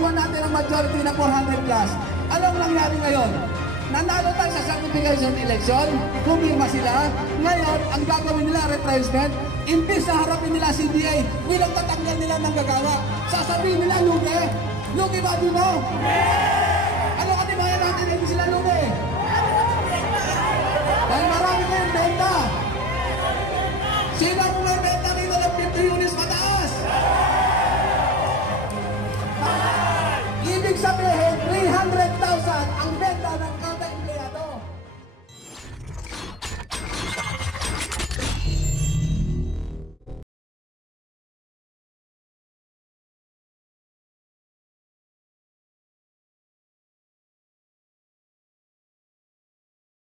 nakuha natin ang majority na 400 plus. Anong nangyari ngayon? Nanalo tayo sa certification election, pumima sila. Ngayon, ang gagawin nila, retrenchment, imbis na harapin nila CBA, bilang tatanggal nila ng gagawa. Sasabihin nila, lugi. Lugi ba, di mo? Ano katibayan natin, hindi sila lugi? Dahil marami ko yung benta. Sino ang may benta rito ng 50 units mataas? Ibig sabihin,